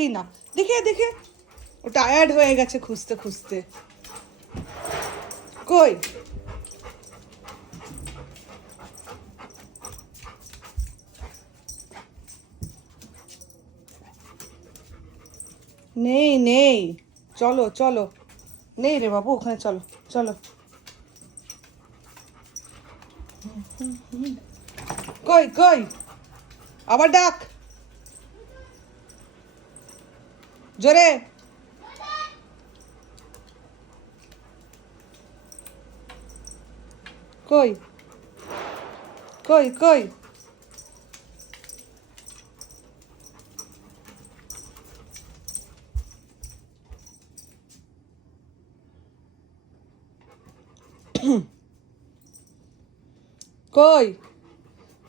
পাচ্ছেই না। দেখে দেখে ও টায়ার্ড হয়ে গেছে খুঁজতে খুঁজতে। কই নেই নেই, চলো চলো, নেই রে বাবু ওখানে, চলো চলো। কই কই, আবার ডাক জোরে। কই কই কই, কই,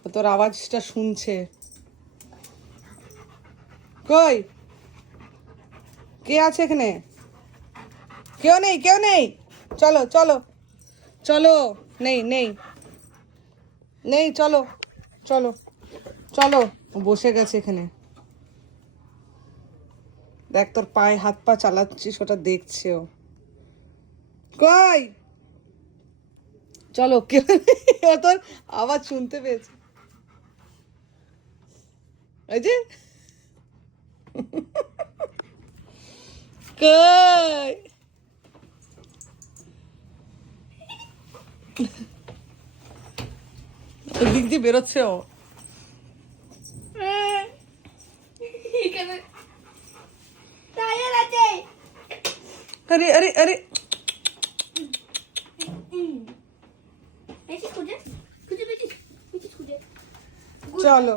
ও তোর আওয়াজটা শুনছে। কই, কে আছে এখানে? কেউ নেই, কেউ নেই, চলো চলো চলো। নেই নেই নেই, চলো চলো চলো। ও বসে গেছে এখানে, দেখ তোর পায়ে হাত পা চালাচ্ছিস, ওটা দেখছে ও। কই, চলো, কেউ নেই, ও তোর আওয়াজ শুনতে পেয়েছে। এই যে কই, ওই দিক দিয়ে বেরোচ্ছে ও। আরে আরে আরে, চলো।